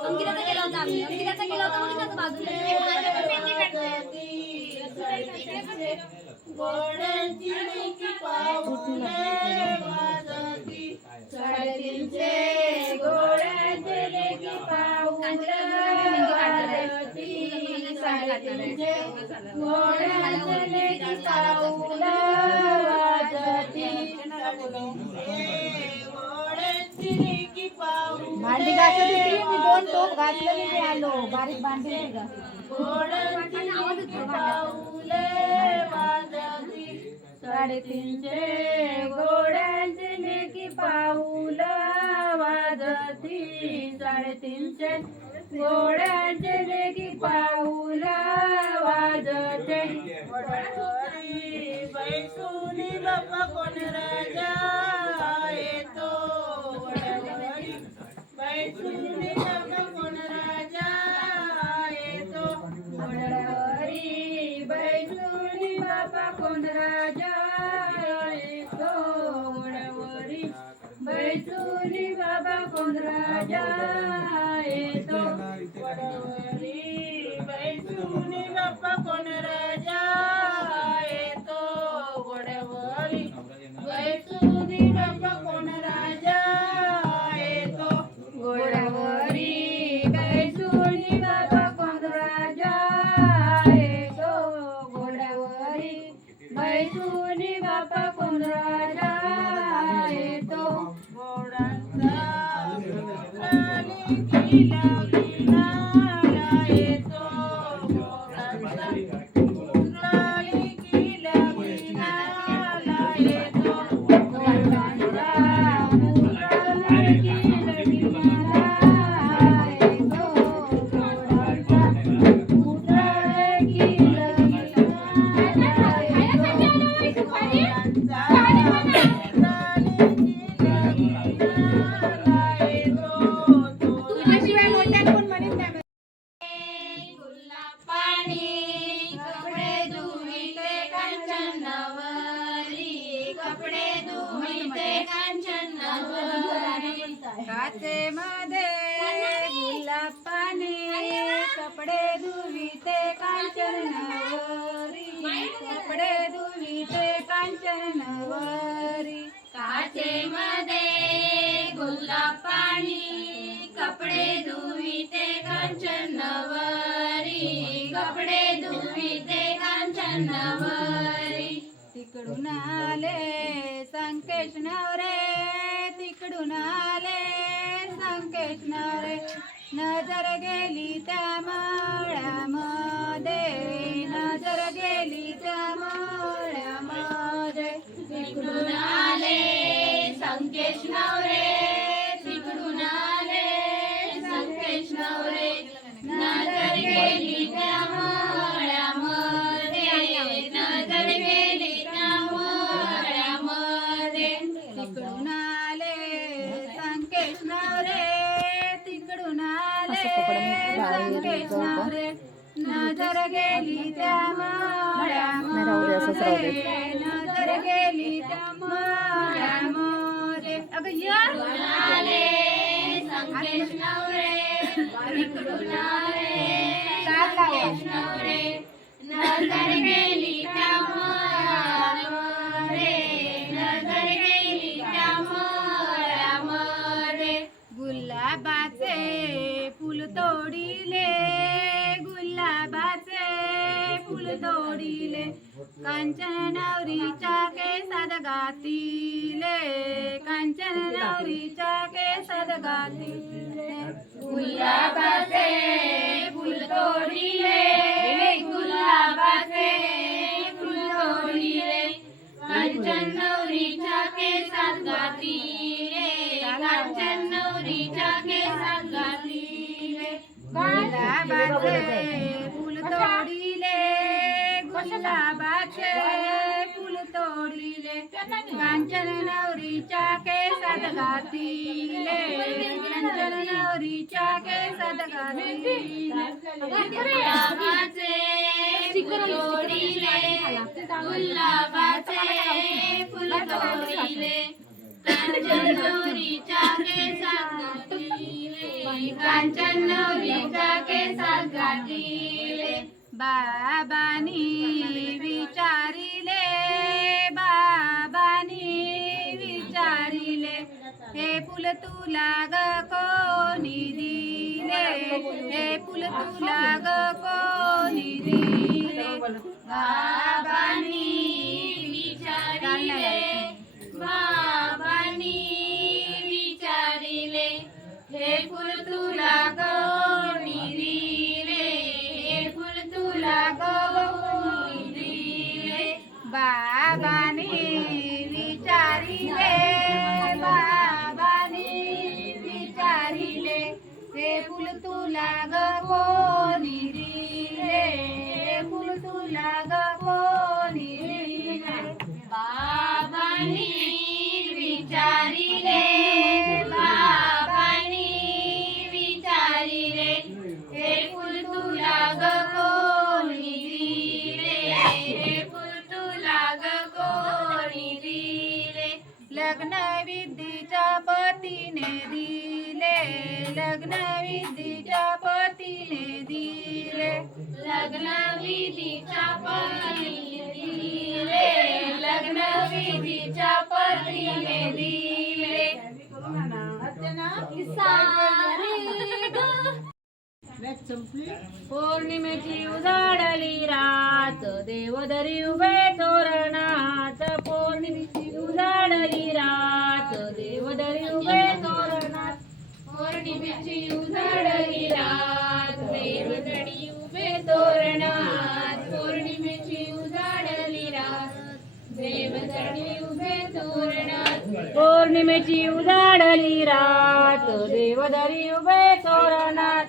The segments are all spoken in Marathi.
अंकिताचा गेला होता आम्ही अंकिताचा गेला होता म्हणून त्याचं भांडी घासत होती मी दोन टोप मी आलो बारीक भांडी साडेतीनशे. घोड्यांचे लेकी पाऊल वाजती साडेतीनशे गोड्याचे लेखी पाऊ कपडे धुविते कांचन नवरी काचेमध्ये गुलाब पाणी कपडे धुविते कांचन नवरी कपडे धुविते कांचन नवरी काचेमध्ये गुलाब पाणी कपडे धुविते कांचन नवरी कपडे धुविते कांचन नवरी तिकडून आले संकेश नवरे तिकडून आले संकेश नवरे. नजर गेली त्या नजर गेली त्या माळ्यामध्ये नजर गेली त्या माळ्यामध्ये अगं संकेश नवरे नवरे नजर गेली त्या माळ्यामध्ये तोडिले कांचन केसात गातीले. कांचन नवरीच्या केसात गातीले. गुलाबाचे फुल तोडिले गुलाबाचे नवरीच्या केसात घातिले कंचन नवरीच्या केसात घातिले तोडिले गुलाबाचे फुल तोडिले कांचन नवरीच्या केसात घातले कांचन नवरीच्या केसात घातले बाबानी विचारिले फुल तुला ग कोणी दिले? हे फुल तुला ग कोणी दिले? बाबांनी लग्न विधीच्या दिले. लग्न विधीच्या पतीने दिले पौर्णिमेची उजाडली रात. देवदरी उभे तोरणात. पौर्णिमेची उजाडली रात. देवदरी उभे तोरणात. पौर्णिमेची उजाडली रात. देवदडी पौर्णिमेची उजाडली रात. देवदरी उभे तोरणात.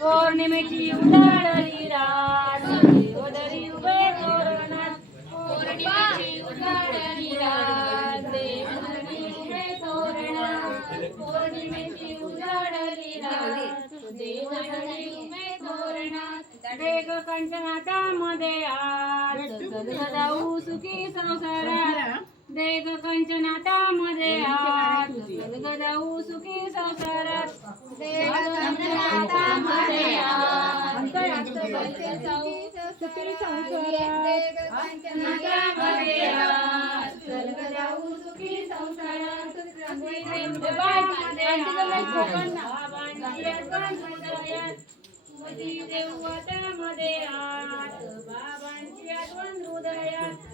पौर्णिमेची उजाडली रात. देवदरी उभे तोरणात. पौर्णिमेची उजाडली रात. उभे तोरणात. पौर्णिमेची उजाडली रात. उभे तोरणात. वेगमध्ये आज सदा सुखी संसार देख कंचनाता मध्ये हात? सुखी संसारात. देख कंचनाता मध्ये बाबांची आठवण हृदयात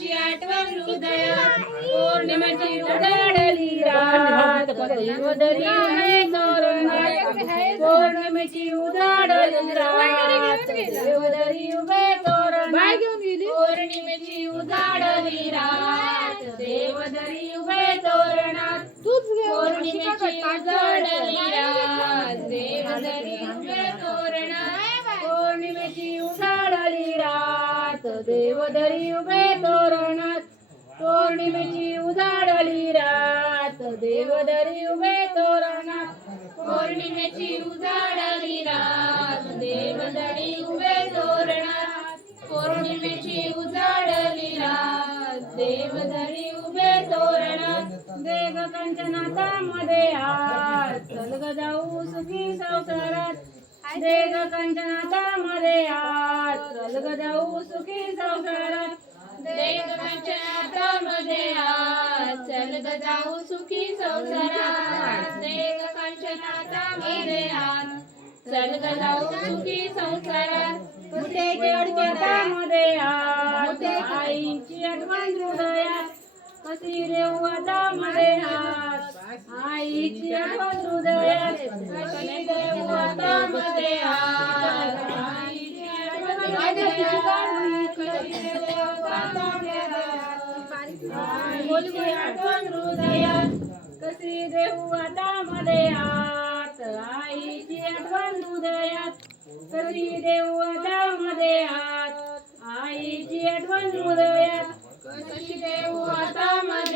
तुमची आठवण हृदयात पौर्णिमेची उजाडली रात. देवदरी उभे तोरणात पौर्णिमेची उजाडली रात. देवदरी उभे तोरण पौर्णिमेची उजाडली रात. देवदरी उभे तोरणात पौर्णिमेची उजाडली रात. देवदरी उभे तोरणात पौर्णिमेची उजाडली रात. देवदरी उभे पौर्णिमेची उजाडली रात. देवदरी उभे तोरणात. पौर्णिमेची उजाडली रात. देवदरी उभे तोरणात. पौर्णिमेची उजाडली रात. देवदरी उभे तोरणात. देग कंचनाता मध्ये आत. चल जाऊ सुखी संसारात देग कंचनाता मध्ये आत. चल जाऊ सुखी संसारात चल ग जाऊ सुखी संसारात देवमध्ये चल ग जाऊ सुखी संसारात कुठे मध्ये आईची आठवण हृदयात कशी आईची आठवण हृदयात कशी आईची आठवण हृदयात. मुलगी आठवण हृदयात कशी देऊ आता मदयात आईची आठवण हृदयात कशी देऊ आता मदयात आईची आठवण हृदयात. कशी देऊ आता मदयात?